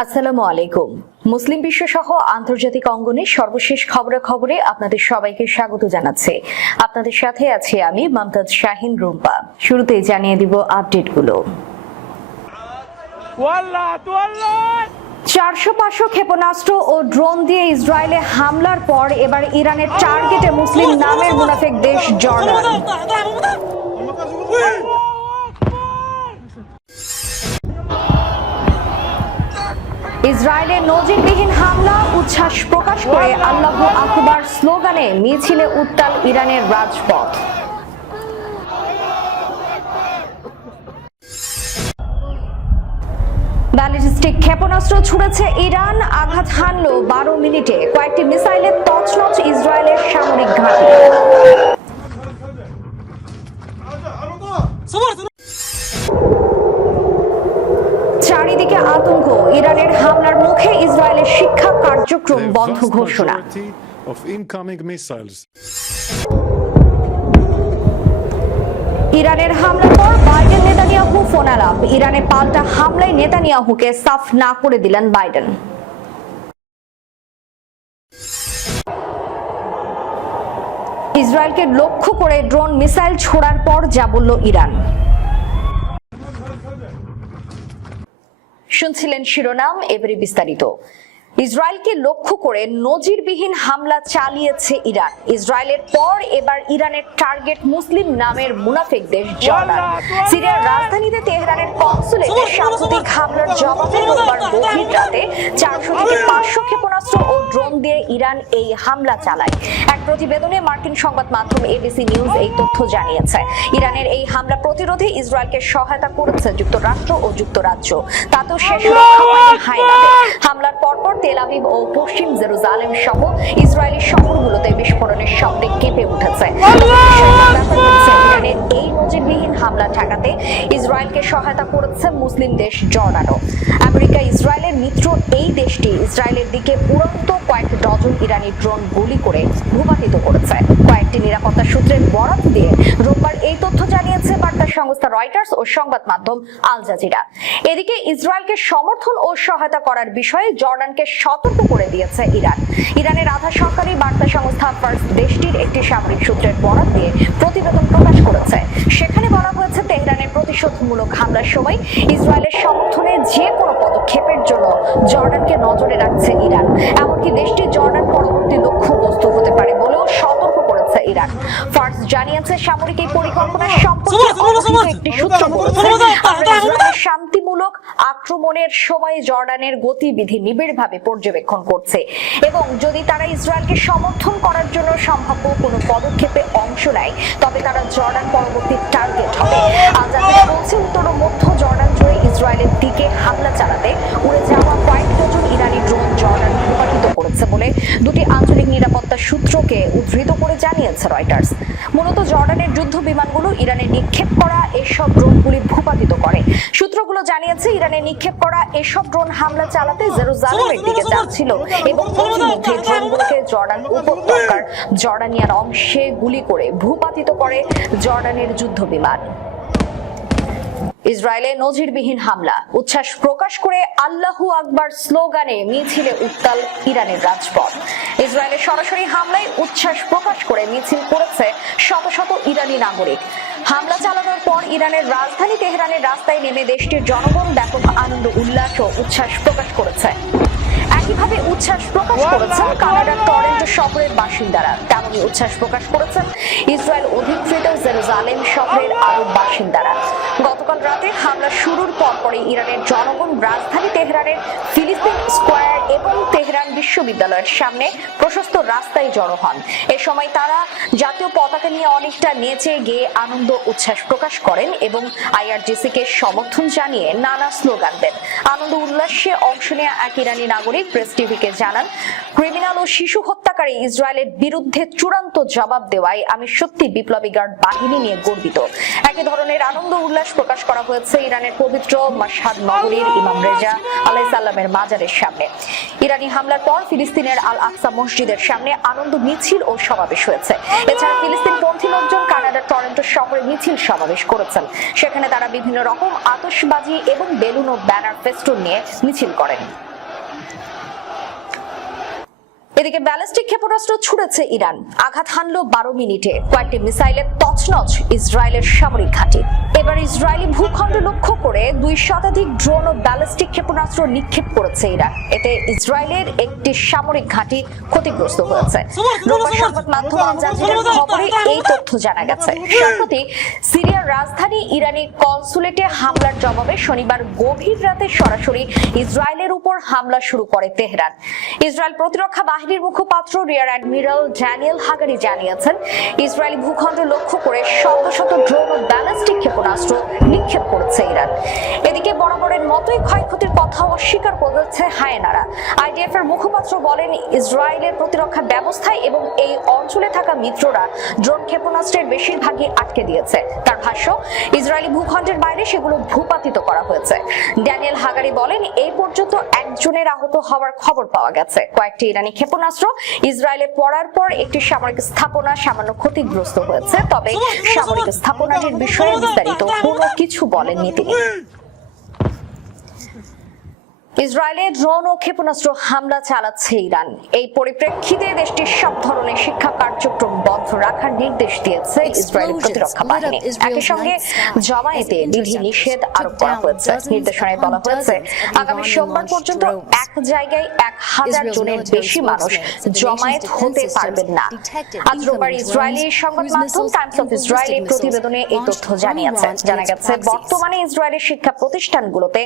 আসসালামু আলাইকুম মুসলিম বিশ্ব সহ আন্তর্জাতিক অঙ্গনে সর্বশেষ খবরাখবরে আপনাদের সবাইকে স্বাগত জানাচ্ছে আপনাদের সাথে আছি আমি মমতাজ শাহিন রুম্পা শুরুতেই জানিয়ে দিব আপডেটগুলো চারশো পাঁচশো ক্ষেপণাস্ত্র ও ড্রোন দিয়ে ইসরায়েলে হামলার পর এবার ইরানের টার্গেটে মুসলিম নামের মুনাফেক দেশ জর্ডান ইসরায়েলের নজিরবিহীন হামলা, উচ্ছ্বাস প্রকাশ করে আল্লাহ আকবার স্লোগানে মিছিলে উত্তাল ইরানের রাজপথ। ব্যালিস্টিক ক্ষেপণাস্ত্র ছুড়েছে ইরান, আঘাত হানল বারো মিনিটে। কয়েকটি মিসাইলের তছনছ ইসরায়েলের সামরিক ঘাঁটি চারিদিকে আতঙ্ক ইরানের হামলার মুখে ইসরায়েলের শিক্ষা কার্যক্রম বন্ধ ঘোষণা ইরানের হামলার পর বাইডেন নেতানিয়াহু ফোন আলাপ ইরানে পাল্টা হামলায় নেতানিয়াহুকে সাফ না করে দিলেন বাইডেন। ইসরায়েলকে লক্ষ্য করে ড্রোন মিসাইল ছোড়ার পর যা বলল ইরান। শুনছিলেন শিরোনাম এবারে বিস্তারিত। ইসরায়েলকে লক্ষ্য করে নজিরবিহীন হামলা চালিয়েছে ইরান। ইসরায়েলের পর এবার ইরানের টার্গেট মুসলিম নামের মুনাফিক দেশ জর্ডান। সিরিয়ার রাজধানীতে তেহরানের কনসুলেটে সাম্প্রতিক হামলার জবাবে রোববার গভীর রাতে চারশো থেকে পাঁচশো ক্ষেপণাস্ত্র ও ড্রোন দিয়ে ইরান এই হামলা চালায়। এক প্রতিবেদনে মার্কিন সংবাদ মাধ্যম এবিসি নিউজ এই তথ্য জানিয়েছে। ইরানের এই হামলা প্রতিরোধে ইসরায়েলকে সহায়তা করেছে যুক্তরাষ্ট্র ও যুক্তরাজ্য। তাতেও শেষ রক্ষা হয়নি হায়নাতে হামলার পরপর তেল আবিব ও পশ্চিম জেরুজালেম সহ ইসরায়েলি শহরগুলোতে বিস্ফোরণের শব্দে কেঁপে উঠেছে। এই নজিরবিহীন হামলা ঠেকাতে ইসরায়েলকে সহায়তা করেছে মুসলিম দেশ জর্ডানও। আমেরিকা, ইসরায়েলের মিত্র এই দেশটি ইসরায়েলের দিকে উড়ন্ত কয়েক ডজন ইরানি ড্রোন গুলি করে ভূপাতিত করেছে। কয়েকটি নিরাপত্তা সূত্রের বরাত দিয়ে রোববার এই তথ্য সংস্থা রয়টার্স ও সংবাদ মাধ্যম আল জাজিরা। এদিকে ইসরায়েলকে সমর্থন ও সহায়তা করার বিষয়ে জর্ডানকে সতর্ক করে দিয়েছে ইরান। ইরানের আধা সরকারি বার্তা সংস্থা ফার্স্ট দেশটির একটি সামরিক সূত্রের বরাত দিয়ে প্রতিবেদন প্রকাশ করেছে। সেখানে বলা হয়েছে, তেহরানের প্রতিশোধমূলক হামলার সময় ইসরায়েলের সমর্থনে যে কোনো পদক্ষেপের জন্য জর্ডানকে নজরে রাখছে ইরান এমনকি দেশটি জর্ডান পরবর্তী লক্ষ্যবস্তু হতে পারে বলেও সতর্ক করেছে ইরান ফার্স জানিয়েছে সামরিক এই পরিকল্পনা সম্পর্কে একটি সূত্র শান্তিমূলক আক্রমণের সময় জর্ডানের গতিবিধি নিবিড়ভাবে পর্যবেক্ষণ করছে। এবং যদি তারা ইসরায়েলকে সমর্থন করার জন্য সম্ভাব্য কোনো পদক্ষেপে অংশ নেয় তবে তারা জর্ডান পরবর্তী টার্গেট হবে। আজাদিরা বলছে উত্তর ও মধ্য জর্ডান জুড়ে ইসরায়েলের দিকে হামলা চালাতে উড়ে যাওয়া কয়েক ডজন ইরানি ড্রোন জর্ডান ভূপাতিত করেছে বলে দুটি আঞ্চলিক নিরাপত্তা সূত্রকে উদ্ধৃত করে জানিয়েছে রয়টার্স। মূলত জর্ডানের যুদ্ধ বিমানগুলো ইরানে নিক্ষেপ করা এসব ড্রোনগুলি ভূপাতিত করে। সূত্রগুলো জানিয়েছে ইরানে নিক্ষেপ করা এসব ড্রোন হামলা চালাতে জেরুজালেমের দিকে যাচ্ছিল এবং ইতিমধ্যে ড্রোনগুলোকে জর্ডান উপত্যকার জর্ডানিয়ার অংশে গুলি করে ভূপাতিত করে জর্ডানের যুদ্ধ বিমান। ইসরায়েলে নজিরবিহীন হামলা। উচ্ছ্বাস প্রকাশ করে আল্লাহু আকবার স্লোগানে মিছিলে উত্তাল ইরানের রাজপথ। ইসরায়েলের সরাসরি হামলায় উচ্ছ্বাস প্রকাশ করে মিছিল করেছে শত শত ইরানি নাগরিক। হামলা চালানোর পর ইরানের রাজধানী তেহরানের রাস্তায় নেমে দেশটির জনগণ ব্যাপক আনন্দ, উল্লাস ও উচ্ছ্বাস প্রকাশ করেছে। একইভাবে উচ্ছ্বাস প্রকাশ করেছেন কানাডার টরেন্টো শহরের বাসিন্দারা। তেমনি উচ্ছ্বাস প্রকাশ করেছেন ইসরায়েল অধিকৃত জেরুজালেম শহরের আরব বাসিন্দারা গতকাল রাতে হামলা শুরুর পরপরই ইরানের জনগণ রাজধানী তেহরানের ফিলিস্তিন স্কোয়ার এবং তেহরান বিশ্ববিদ্যালয়ের সামনে প্রশস্ত রাস্তায় জড়ো হন। এ সময় তারা জাতীয় পতাকা নিয়ে অনেকটা নেচে গিয়ে আনন্দ উচ্ছ্বাস প্রকাশ করেন এবং আইআরজিসি কে সমর্থন জানিয়ে নানা স্লোগান দেন। আনন্দ উল্লাসে অংশ নেওয়া এক ইরানি নাগরিক প্রেস টিভিকে জানান, ক্রিমিনাল ও শিশু হত্যাকারী ইসরায়েলের বিরুদ্ধে চূড়ান্ত জবাব দেওয়ায় আমি সত্যি বিপ্লবী গার্ড বাহিনী নিয়ে গর্বিত। একই ধরনের আনন্দ উল্লাস প্রকাশ করা হয়েছে ইরানের পবিত্র মাসহাদ নগরীর ইমাম রেজা আলাই সাল্লামের মাজারের সামনে। ইরানি হামলার পর ফিলিস্তিনের আল আকসা মসজিদের সামনে আনন্দ মিছিল ও সমাবেশ হয়েছে। এছাড়া ফিলিস্তিন পন্থী লোকজন কানাডার টরন্টো শহরে মিছিল সমাবেশ করেছেন। সেখানে তারা বিভিন্ন রকম আতশবাজি এবং বেলুন ও ব্যানার ফেস্টুন নিয়ে মিছিল করেন। এদিকে ব্যালিস্টিক ক্ষেপণাস্ত্র ছুড়েছে ইরান। আঘাত হানলো বারো মিনিটে। কয়েকটি মিসাইলের তছনছ ইসরায়েলের সামরিক ঘাঁটি। এবার ইসরায়েলি ভূখণ্ড লক্ষ্য করে দুই শতাধিক ড্রোন ও ব্যালিস্টিক ক্ষেপণাস্ত্র নিক্ষেপ করেছে ইরান। এতে ইসরায়েলের একটি সামরিক ঘাঁটি ক্ষতিগ্রস্ত হয়েছে। এই তথ্য জানা গেছে। সম্প্রতি সিরিয়ার রাজধানী ইরানি কনসুলেটে হামলার জবাবে শনিবার গভীর রাতে সরাসরি ইসরায়েলের উপর হামলা শুরু করে তেহরান। ইসরায়েল প্রতিরক্ষা বাহিনীর মুখপাত্র রিয়ার অ্যাডমিরাল ড্যানিয়েল হাগারি জানিয়েছেন, ইসরায়েলি ভূখণ্ড লক্ষ্য করে শত শত ড্রোন ও ব্যালিস্টিক ক্ষেপণাস্ত্র নিক্ষেপ করেছে ইরান। এদিকে বরাবরের মতোই ক্ষয়ক্ষতির কথা অস্বীকার করেছে হায়েনারা। আইডিএফ এর মুখপাত্র বলেন ইসরায়েলের প্রতিরক্ষা ব্যবস্থায় এবং এই অঞ্চলে থাকা মিত্ররা ড্রোন ক্ষেপণাস্ত্রের বেশিরভাগই আটকে দিয়েছে। তার ভাষ্য ইসরায়েলি ভূখণ্ডের বাইরে সেগুলো ভূপাতিত করা হয়েছে। ড্যানিয়েল হাগারি বলেন এই পর্যন্ত একজনের আহত হওয়ার খবর পাওয়া গেছে। কয়েকটি ইরানি ক্ষেপণাস্ত্র ইসরায়েলে পড়ার পর একটি সামরিক স্থাপনা সামান্য ক্ষতিগ্রস্ত হয়েছে। তবে সামরিক স্থাপনাটির বিষয়ে বিস্তারিত কোনো কিছু বলেননি তিনি। ইসরায়েলে ড্রোন ও ক্ষেপণাস্ত্র হামলা চালাচ্ছে ইরান। এই পরিপ্রেক্ষিতে দেশটির সব ধরনের শিক্ষা কার্যক্রম বন্ধ রাখার নির্দেশ দিয়েছে ইসরায়েলি প্রতিরক্ষা বাহিনী। একই সঙ্গে জমায়েতে বিধি নিষেধ আরোপ করা হয়েছে। নির্দেশনায় বলা হয়েছে আগামী সোমবার পর্যন্ত এক জায়গায় এক হাজার জনের বেশি মানুষ জমায়েত হতে পারবেন না। আজ রোববার ইসরায়েলি সংবাদ মাধ্যম টাইমস অফ ইসরায়েল এই প্রতিবেদনে এই তথ্য জানিয়েছে। জানা গেছে বর্তমানে ইসরায়েলের শিক্ষা প্রতিষ্ঠানগুলোতে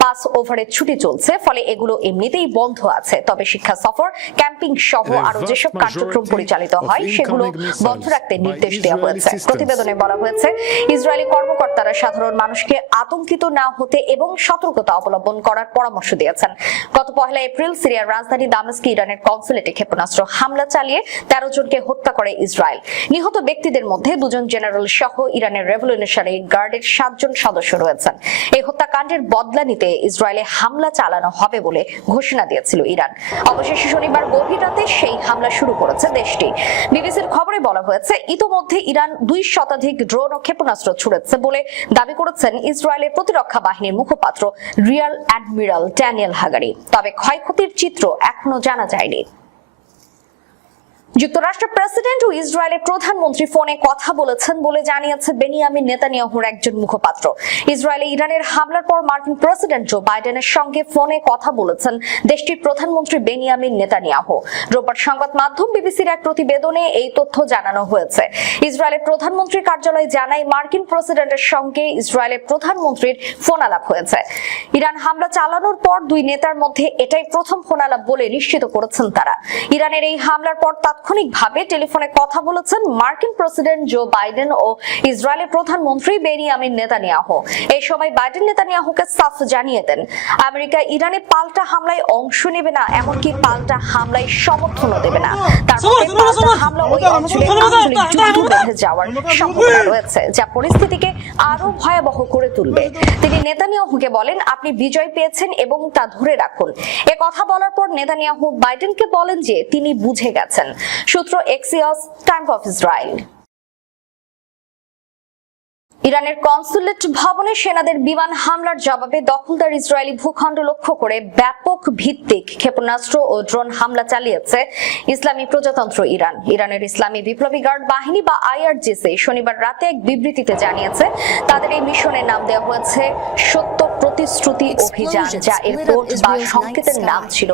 পাস ওভারের ছুটি চলছে ফলে এগুলো এমনিতেই বন্ধ আছে। তবে শিক্ষা সফর ক্যাম্পিং সহ আরও যেসব কার্যক্রম পরিচালিত হয় সেগুলো বন্ধ রাখতে নির্দেশ দেওয়া হয়েছে। প্রতিবেদনে বলা হয়েছে ইসরায়েলি কর্মকর্তারা সাধারণ মানুষকে আতঙ্কিত না হতে এবং সতর্কতা অবলম্বন করার পরামর্শ দিয়েছেন। গত পহেলা এপ্রিল সিরিয়ার রাজধানী দামেস্কে ইরানের কনসুলেটে ক্ষেপণাস্ত্র হামলা চালিয়ে তেরো জনকে হত্যা করে ইসরায়েল। নিহত ব্যক্তিদের মধ্যে দুজন জেনারেল সহ ইরানের রেভলিউশনারি গার্ডের সাতজন সদস্য রয়েছেন। এই হত্যাকাণ্ডের বদলা নিতে ইসরায়েলে হামলা চালানো হবে বলে ঘোষণা দিয়েছিল ইরান। অবশেষে শনিবার গভীর রাতে সেই হামলা শুরু করেছে দেশটি। বিবিসির খবরে বলা হয়েছে, ইতোমধ্যে ইরান দুই শতাধিক ড্রোন ও ক্ষেপণাস্ত্র ছুড়েছে বলে দাবি করেছেন ইসরায়েলের প্রতিরক্ষা বাহিনীর মুখপাত্র রিয়াল অ্যাডমিরাল ড্যানিয়েল হাগারি। তবে ক্ষয়ক্ষতির চিত্র এখনও জানা যায়নি। যুক্তরাষ্ট্রের প্রেসিডেন্ট ও ইসরায়েলের প্রধানমন্ত্রী ফোনে কথা বলেছেন বলে জানিয়েছে বেনিয়ামিন নেতানিয়াহুর একজন মুখপাত্র। ইসরায়েলে ইরানের হামলার পর মার্কিন প্রেসিডেন্ট জো বাইডেনের সঙ্গে ফোনে কথা বলেছেন দেশটির প্রধানমন্ত্রী বেনিয়ামিন নেতানিয়াহু। রোববার সংবাদ মাধ্যম বিবিসির এক প্রতিবেদনে এই তথ্য জানানো হয়েছে। ইসরায়েলের প্রধানমন্ত্রী কার্যালয় জানায় মার্কিন প্রেসিডেন্টের সঙ্গে ইসরায়েলের প্রধানমন্ত্রীর ফোন আলাপ হয়েছে। ইরান হামলা চালানোর পর দুই নেতার মধ্যে এটাই প্রথম ফোন আলাপ বলে নিশ্চিত করেছেন তারা। ইরানের এই হামলার পর তাৎক্ষণিকভাবে টেলিফোনে কথা বলেছেন মার্কিন প্রেসিডেন্ট জো বাইডেন ও ইসরায়েলের প্রধানমন্ত্রী বেনিয়ামিন নেতানিয়াহু। এই সময় বাইডেন নেতানিয়াহুকে সাফ জানিয়ে দেন আমেরিকা ইরানে পাল্টা হামলায় অংশ নেবে না এমনকি পাল্টা হামলায় সমর্থনও দেবে না। তার পাল্টা হামলা ওই অঞ্চলে আঞ্চলিক যুদ্ধ বেঁধে যাওয়ার সম্ভাবনা রয়েছে যা পরিস্থিতিকে আরও ভয়াবহ করে তুলবে। তিনি নেতানিয়াহুকে বলেন আপনি বিজয় পেয়েছেন এবং তা ধরে রাখুন। এ কথা বলার পর নেতানিয়াহু বাইডেনকে বলেন যে তিনি বুঝে গেছেন। সূত্র এক্সিয়স টাইম অফ ইসরায়েল ইরানের কনসুলেট ভবনে সেনাদের বিমান হামলার জবাবে দখলদার ইসরায়েলি ভূখণ্ড লক্ষ্য করে ব্যাপক ভিত্তিক ক্ষেপণাস্ত্র ও ড্রোন হামলা চালিয়েছে ইসলামী প্রজাতন্ত্র ইরান। ইরানের ইসলামী বিপ্লবী গার্ড বাহিনী বা আইআরজিসি শনিবার রাতে এক বিবৃতিতে জানিয়েছে, তাদের এই মিশনের নাম দেওয়া হয়েছে সত্য প্রতিশ্রুতি অভিযান যা এর কোড বা সংকেতের নাম ছিল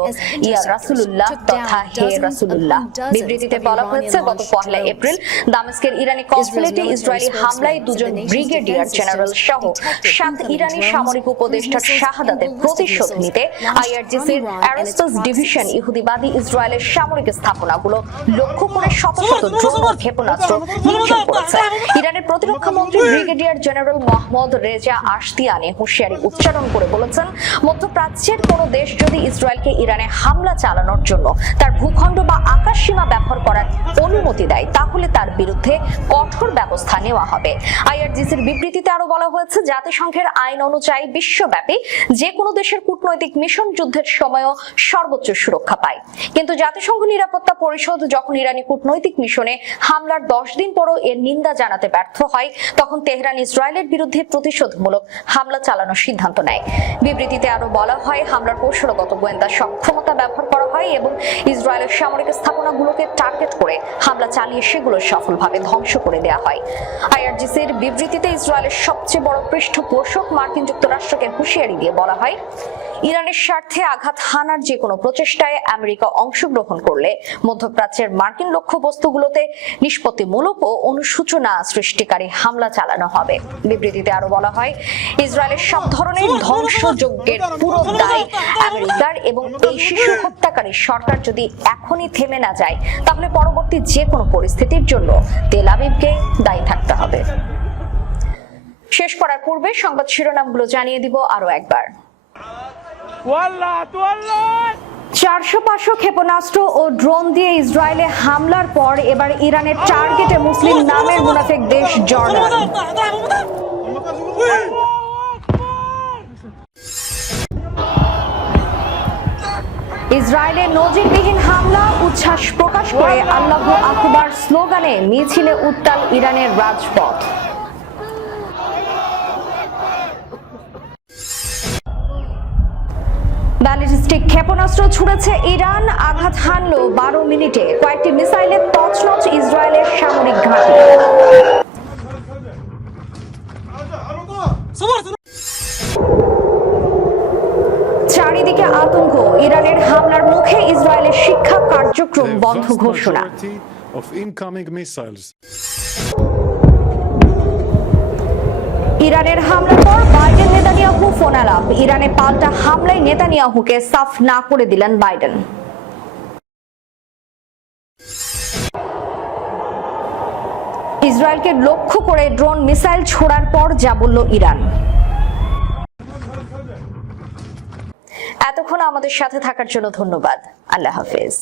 ইয়া রাসুলুল্লাহ তথা হে রাসুলুল্লাহ। বিবৃতিতে বলা হয়েছে গত পহেলা এপ্রিল দামেস্কের ইরানি কনসুলেটে ইসরায়েলি হামলায় দুজন ব্রিগেডিয়ার জেনারেল সহ সাত ইরানি সামরিক উপদেষ্টার শাহাদাতের প্রতিশোধ নিতে আইআরজিসির অ্যারোস্পেস ডিভিশন ইহুদিবাদী ইসরায়েলের সামরিক স্থাপনাগুলো লক্ষ্য করে শত শত ড্রোন ও ক্ষেপণাস্ত্র নিক্ষেপ করেছে। ইরানের প্রতিরক্ষা মন্ত্রী brigadier general Mohammad Reza Ashtiani হুঁশিয়ারি উচ্চারণ করে বলেছেন, মধ্যপ্রাচ্যের কোন দেশ যদি ইসরায়েলকে ইরানে হামলা চালানোর জন্য তার ভূখণ্ড বা আকাশ সীমা ব্যবহার করার অনুমতি দেয়, তাহলে তার বিরুদ্ধে কঠোর ব্যবস্থা নেওয়া হবে। আইআরজিসির বিবৃতিতে আরও বলা হয়েছে, জাতিসংঘের আইন অনুযায়ী বিশ্বব্যাপী যে কোনো দেশের কূটনৈতিক মিশন যুদ্ধের সময়ও সর্বোচ্চ সুরক্ষা পায়। কিন্তু জাতিসংঘ নিরাপত্তা পরিষদ যখন ইরানি কূটনৈতিক মিশনে হামলার দশ দিন পরও এর নিন্দা জানাতে ব্যর্থ হয়, তখন তেহরান ইসরায়েলের বিরুদ্ধে প্রতিশোধমূলক হামলা চালানোর সিদ্ধান্ত সিদ্ধান্ত নেয়। বিবৃতিতে আরও বলা হয়, হামলার কৌশলগত গোয়েন্দা সক্ষমতা ব্যবহার করা হয় এবং ইসরায়েলের সামরিক স্থাপনাগুলোকে টার্গেট করে হামলা চালিয়ে সেগুলো সফলভাবে ধ্বংস করে দেওয়া হয়। আইআরজিসির বিবৃতিতে ইসরায়েলের সবচেয়ে বড় পৃষ্ঠপোষক মার্কিন যুক্তরাষ্ট্রকে হুঁশিয়ারি দিয়ে বলা হয়, ইরানের স্বার্থে আঘাত হানার যে কোনো প্রচেষ্টায় আমেরিকা অংশগ্রহণ করলে মধ্যপ্রাচ্যের মার্কিন লক্ষ্যবস্তুগুলোতে নিষ্পত্তিমূলক ও অনুসূচনা সৃষ্টিকারী হামলা চালানো হবে। বিবৃতিতে আরও বলা হয়, ইসরায়েলের সব ধরনের ধরনের ধ্বংসযজ্ঞের পুরো দায় আমেরিকার এবং এই শিশু হত্যাকারী সরকার যদি এখনই থেমে না যায় তাহলে পরবর্তী যে কোনো পরিস্থিতির জন্য তেল আবিবকে দায়ী থাকতে হবে। শেষ করার পূর্বে সংবাদ শিরোনামগুলো জানিয়ে দিব আরও একবার। চারশো পাঁচশো ক্ষেপণাস্ত্র ও ড্রোন দিয়ে ইসরায়েলে হামলার পর এবার ইরানের টার্গেটে মুসলিম নামের মুনাফেক দেশ জর্ডান। ইসরায়েলে নজিরবিহীন হামলা, উচ্ছ্বাস প্রকাশ করে আল্লাহ আকবার স্লোগানে মিছিলে উত্তাল ইরানের রাজপথ। ব্যালিস্টিক ক্ষেপণাস্ত্র ছুড়েছে ইরান, আঘাত হানলো বারো মিনিটে। কয়েকটি মিসাইলের তছনছ ইসরায়েলের সামরিক ঘাঁটি চারিদিকে আতঙ্ক ইরানের হামলার মুখে ইসরায়েলের শিক্ষা কার্যক্রম বন্ধ ঘোষণা। ইরানের হামলার পর বাইডেন নেতানিয়াহু ফোন আলাপ। ইরানে পাল্টা হামলায় নেতানিয়াহুকে সাফ না করে দিলেন বাইডেন। ইসরায়েলকে লক্ষ্য করে ড্রোন মিসাইল ছোড়ার পর যা বলল ইরান। এতক্ষণ আমাদের সাথে থাকার জন্য ধন্যবাদ। আল্লাহ হাফেজ।